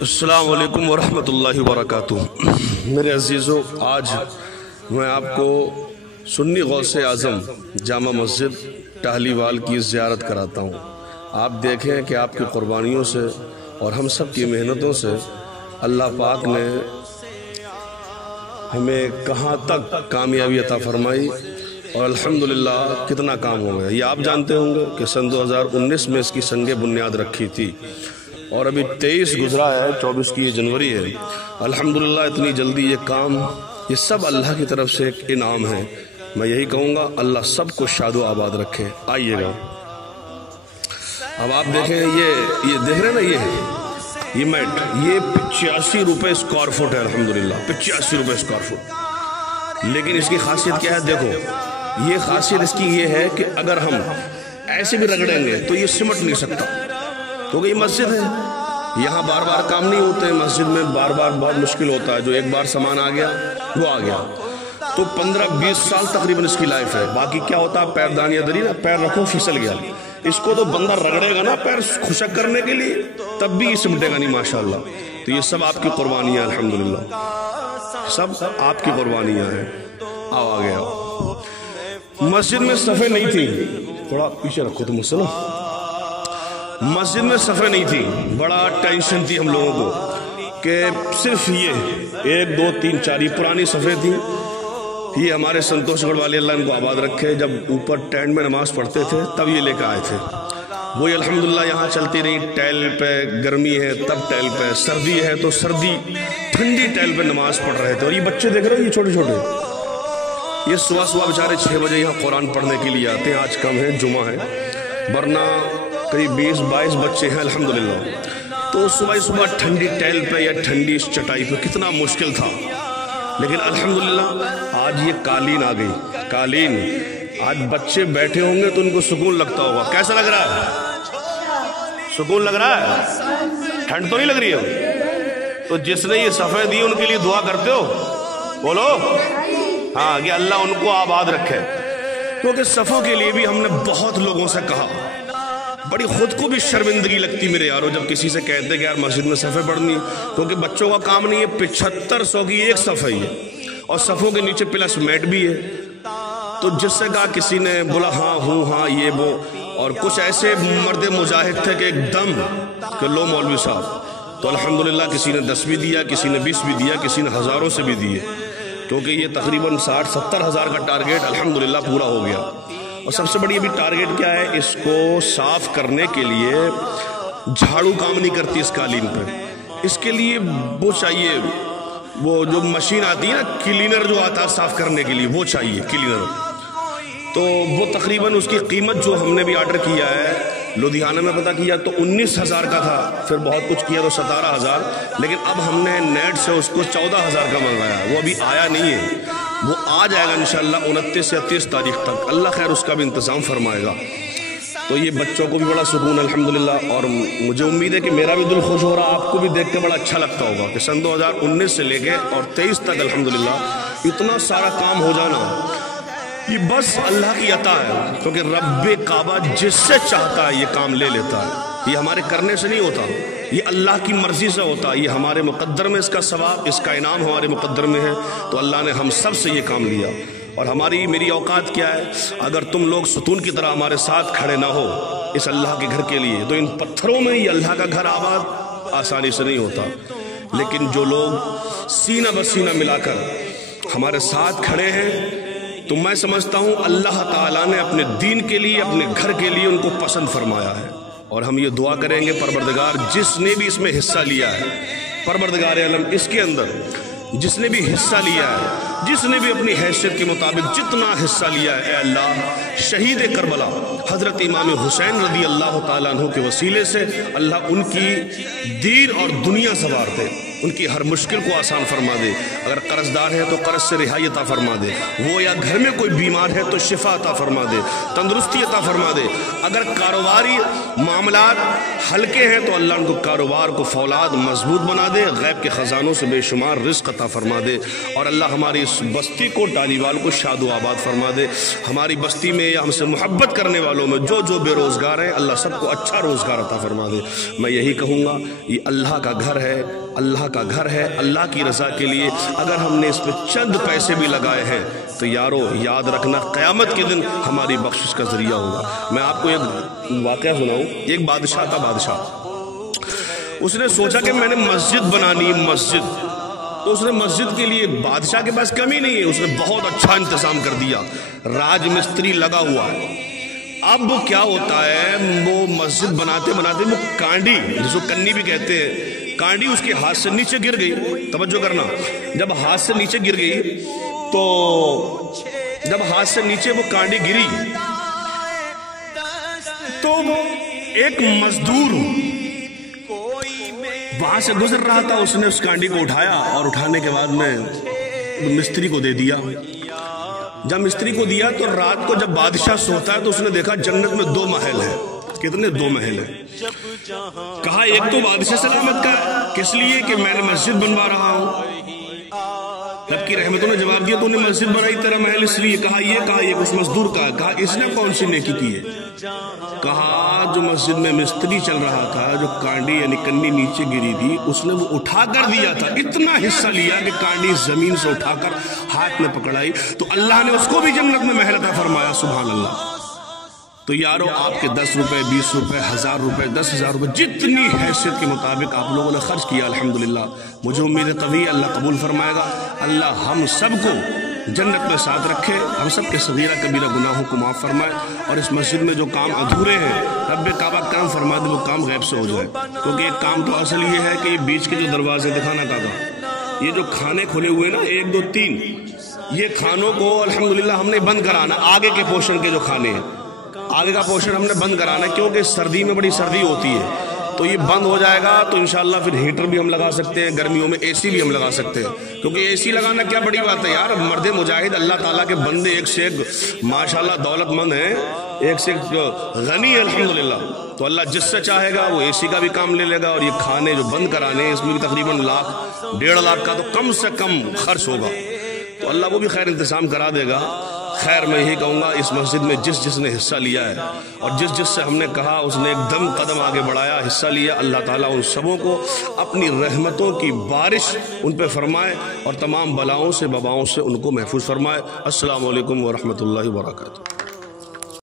السلام علیکم ورحمۃ اللہ وبرکاتہ۔ میرے عزیزوں، آج میں آپ کو سنی غوث اعظم جامع مسجد ٹہلی وال کی زیارت کراتا ہوں۔ آپ دیکھیں کہ آپ کی قربانیوں سے اور ہم سب کی محنتوں سے اللہ پاک نے ہمیں کہاں تک کامیابی عطا فرمائی اور الحمدللہ کتنا کام ہو گیا۔ یہ آپ جانتے ہوں گے کہ سن 2019 میں اس کی سنگ بنیاد رکھی تھی اور ابھی 23 گزرا ہے، 24 کی جنوری ہے۔ الحمدللہ اتنی جلدی یہ کام، یہ سب اللہ کی طرف سے ایک انعام ہے۔ میں یہی کہوں گا اللہ سب کو شاد و آباد رکھے۔ آئیے گا، اب آپ دیکھیں، یہ دیکھ رہے ہیں نا، یہ میٹ، یہ 85 روپے اسکوائر فٹ ہے۔ الحمدللہ 85 روپے اسکوائر فٹ۔ لیکن اس کی خاصیت کیا ہے؟ دیکھو، یہ خاصیت اس کی یہ ہے کہ اگر ہم ایسے بھی رگڑیں گے تو یہ سمٹ نہیں سکتا، کیونکہ یہ مسجد ہے، یہاں بار بار کام نہیں ہوتے ہیں۔ مسجد میں بار بار بہت مشکل ہوتا ہے، جو ایک بار سامان آ گیا وہ آ گیا۔ تو 15-20 سال تقریباً اس کی لائف ہے۔ باقی کیا ہوتا ہے، پیر دانیہ دری نا، پیر رکھو پھسل گیا، اس کو تو بندہ رگڑے گا نا پیر خشک کرنے کے لیے، تب بھی یہ سمٹے گا نہیں ماشاءاللہ۔ تو یہ سب آپ کی قربانیاں ہیں، الحمدللہ سب آپ کی قربانیاں ہیں۔ آؤ آ گیا۔ مسجد میں صفیں نہیں تھی، تھوڑا پیچھے رکھو تم مجھ سے نا۔ مسجد میں صفیں نہیں تھی، بڑا ٹینشن تھی ہم لوگوں کو کہ صرف یہ 1 2 3 4 یہ پرانی صفیں تھیں۔ یہ ہمارے سنتوش گڑھ والے، اللہ ان کو آباد رکھے، جب اوپر ٹینٹ میں نماز پڑھتے تھے تب یہ لے کے آئے تھے۔ وہی الحمدللہ یہاں چلتی رہی، ٹیل پہ گرمی ہے تب ٹیل پہ، سردی ہے تو سردی ٹھنڈی ٹیل پہ نماز پڑھ رہے تھے۔ اور یہ بچے دیکھ رہے ہو، یہ چھوٹے چھوٹے، یہ صبح بیچارے 6 بجے یہاں قرآن پڑھنے کے لیے آتے ہیں۔ آج کم ہے، جمعہ ہے، ورنہ قریب 20-22 بچے ہیں الحمدللہ۔ تو صبح ٹھنڈی ٹیل پہ یا ٹھنڈی اس چٹائی پہ کتنا مشکل تھا، لیکن الحمدللہ آج یہ قالین آ گئی۔ قالین آج بچے بیٹھے ہوں گے تو ان کو سکون لگتا ہوگا۔ کیسا لگ رہا ہے؟ سکون لگ رہا ہے؟ ٹھنڈ تو نہیں لگ رہی ہے؟ تو جس نے یہ صفحے دی ان کے لیے دعا کرتے ہو؟ بولو ہاں، کہ اللہ ان کو آباد رکھے۔ کیونکہ صفوں کے لیے بھی ہم نے بہت لوگوں سے کہا، بڑی خود کو بھی شرمندگی لگتی میرے یارو جب کسی سے کہتے کہ یار مسجد میں صفیں پڑھنی، کیونکہ بچوں کا کام نہیں ہے۔ 7500 کی ایک صفحہ ہی ہے اور صفوں کے نیچے پلس میٹ بھی ہے۔ تو جس سے کہا، کسی نے بولا ہاں ہوں ہاں یہ وہ، اور کچھ ایسے مرد مجاہد تھے کہ ایک دم کہ لو مولوی صاحب، تو الحمدللہ کسی نے 10 بھی دیا، کسی نے 20 بھی دیا، کسی نے ہزاروں سے بھی دیے، کیونکہ یہ تقریباً 60-70 ہزار کا ٹارگیٹ الحمدللہ پورا ہو گیا۔ اور سب سے بڑی ابھی ٹارگیٹ کیا ہے، اس کو صاف کرنے کے لیے جھاڑو کام نہیں کرتی اس قالین پہ، اس کے لیے وہ چاہیے، وہ جو مشین آتی ہے نا، کلینر جو آتا ہے صاف کرنے کے لیے، وہ چاہیے کلینر۔ تو وہ تقریباً اس کی قیمت جو ہم نے بھی آرڈر کیا ہے لدھیانہ میں پتہ کیا تو 19,000 کا تھا، پھر بہت کچھ کیا تو 17,000، لیکن اب ہم نے نیٹ سے اس کو 14,000 کا منگایا۔ وہ ابھی آیا نہیں ہے، وہ آ جائے گا انشاءاللہ 29 یا 30 تاریخ تک، اللہ خیر اس کا بھی انتظام فرمائے گا۔ تو یہ بچوں کو بھی بڑا سکون الحمدللہ، اور مجھے امید ہے کہ میرا بھی دل خوش ہو رہا، آپ کو بھی دیکھ کے بڑا اچھا لگتا ہوگا کہ سن 2019 سے لے کے اور 23 تک الحمدللہ اتنا سارا کام ہو جانا، یہ بس اللہ کی عطا ہے، کیونکہ رب کعبہ جس سے چاہتا ہے یہ کام لے لیتا ہے۔ یہ ہمارے کرنے سے نہیں ہوتا، یہ اللہ کی مرضی سے ہوتا ہے، یہ ہمارے مقدر میں اس کا ثواب، اس کا انعام ہمارے مقدر میں ہے۔ تو اللہ نے ہم سب سے یہ کام لیا، اور میری اوقات کیا ہے، اگر تم لوگ ستون کی طرح ہمارے ساتھ کھڑے نہ ہو اس اللہ کے گھر کے لیے، تو ان پتھروں میں یہ اللہ کا گھر آباد آسانی سے نہیں ہوتا۔ لیکن جو لوگ سینہ بسینہ ملا کر ہمارے ساتھ کھڑے ہیں، تو میں سمجھتا ہوں اللہ تعالیٰ نے اپنے دین کے لیے، اپنے گھر کے لیے ان کو پسند فرمایا ہے۔ اور ہم یہ دعا کریں گے، پروردگار جس نے بھی اس میں حصہ لیا ہے، پروردگار عالم اس کے اندر جس نے بھی حصہ لیا ہے، جس نے بھی اپنی حیثیت کے مطابق جتنا حصہ لیا ہے، اے اللہ شہید کربلا حضرت امام حسین رضی اللہ تعالیٰ عنہ کے وسیلے سے اللہ ان کی دین اور دنیا سنوار دے۔ ان کی ہر مشکل کو آسان فرما دے، اگر قرض دار ہے تو قرض سے رہائی عطا فرما دے، وہ یا گھر میں کوئی بیمار ہے تو شفا عطا فرما دے، تندرستی عطا فرما دے، اگر کاروباری معاملات ہلکے ہیں تو اللہ ان کو کاروبار کو فولاد مضبوط بنا دے، غیب کے خزانوں سے بے شمار رزق عطا فرما دے، اور اللہ ہماری اس بستی کو ٹالیوال کو شاد و آباد فرما دے، ہماری بستی میں یا ہم سے محبت کرنے والوں میں جو بے روزگار ہیں اللہ سب کو اچھا روزگار عطا فرما دے۔ میں یہی کہوں گا، یہ اللہ کا گھر ہے، اللہ کا گھر ہے، اللہ کی رضا کے لیے اگر ہم نے اس پہ چند پیسے بھی لگائے ہیں تو یارو یاد رکھنا قیامت کے دن ہماری بخشش کا ذریعہ ہوگا۔ میں آپ کو ایک واقعہ سناؤں۔ ایک بادشاہ تھا، بادشاہ، اس نے سوچا کہ میں نے مسجد بنانی، مسجد، تو اس نے مسجد کے لیے، بادشاہ کے پاس کمی نہیں ہے، اس نے بہت اچھا انتظام کر دیا، راج مستری لگا ہوا ہے۔ اب کیا ہوتا ہے، وہ مسجد بناتے بناتے وہ کانڈی، جس کو کنی بھی کہتے ہیں، کانڈی اس کے ہاتھ سے نیچے گر گئی۔ توجہ کرنا، جب ہاتھ سے نیچے گر گئی تو جب ہاتھ سے نیچے وہ کانڈی گری تو ایک مزدور وہاں سے گزر رہا تھا، اس نے اس کانڈی کو اٹھایا اور اٹھانے کے بعد میں مستری کو دے دیا۔ جب مستری کو دیا تو رات کو جب بادشاہ سوتا ہے تو اس نے دیکھا جنت میں 2 محل ہیں۔ کتنے؟ 2 محل ہیں۔ کہا ایک تو بادشاہ سلامت کا، کس لیے کہ میں نے مسجد بنوا رہا ہوں۔ رب کی رحمتوں نے جواب دیا تو نے مسجد بنائی تیرا محل اس لیے۔ کہا یہ اس مزدور کا۔ کہا اس نے کون سی نیکی کی ہے؟ کہا جو مسجد میں مستری چل رہا تھا، جو کانڈی یعنی کنی نیچے گری تھی، اس نے وہ اٹھا کر دیا تھا، اتنا حصہ لیا کہ کانڈی زمین سے اٹھا کر ہاتھ میں پکڑائی تو اللہ نے اس کو بھی جنت میں محل عطا فرمایا۔ سبحان اللہ۔ تو یارو آپ کے 10 روپے، 20 روپے، 1000 روپے، 10,000 روپے، جتنی حیثیت کے مطابق آپ لوگوں نے خرچ کیا، الحمدللہ، مجھے امید ہے طویل اللہ قبول فرمائے گا۔ اللہ ہم سب کو جنت میں ساتھ رکھے، ہم سب کے صغیرہ کبیرہ گناہوں کو معاف فرمائے، اور اس مسجد میں جو کام ادھورے ہیں رب کعبہ کرم فرما دے وہ کام غیب سے ہو جائے، کیونکہ ایک کام تو اصل یہ ہے کہ یہ بیچ کے جو دروازے دکھانا کعبہ، یہ جو کھانے کھلے ہوئے نا 1 2 3، یہ کھانوں کو الحمدللہ ہم نے بند کرانا، آگے کے پورشن کے جو کھانے ہیں، آگے کا پورشن ہم نے بند کرانا ہے، کیونکہ سردی میں بڑی سردی ہوتی ہے، تو یہ بند ہو جائے گا تو انشاءاللہ پھر ہیٹر بھی ہم لگا سکتے ہیں، گرمیوں میں AC بھی ہم لگا سکتے ہیں، کیونکہ AC لگانا کیا بڑی بات ہے یار، مرد مجاہد اللہ تعالیٰ کے بندے ایک سے ایک ماشاءاللہ دولت مند ہیں، ایک سے ایک غنی ہے الحمدللہ، تو اللہ جس سے چاہے گا وہ AC کا بھی کام لے لے گا، اور یہ کھانے جو بند کرانے ہیں اس میں بھی تقریباً 1,00,000 1.5 لاکھ کا تو کم سے کم خرچ ہوگا، تو اللہ وہ بھی خیر انتظام کرا دے گا۔ خیر میں یہی کہوں گا، اس مسجد میں جس نے حصہ لیا ہے اور جس سے ہم نے کہا اس نے ایک دم قدم آگے بڑھایا، حصہ لیا، اللہ تعالیٰ ان سبوں کو اپنی رحمتوں کی بارش ان پہ فرمائے اور تمام بلاؤں سے وباؤں سے ان کو محفوظ فرمائے۔ السلام علیکم ورحمۃ اللہ وبرکاتہ۔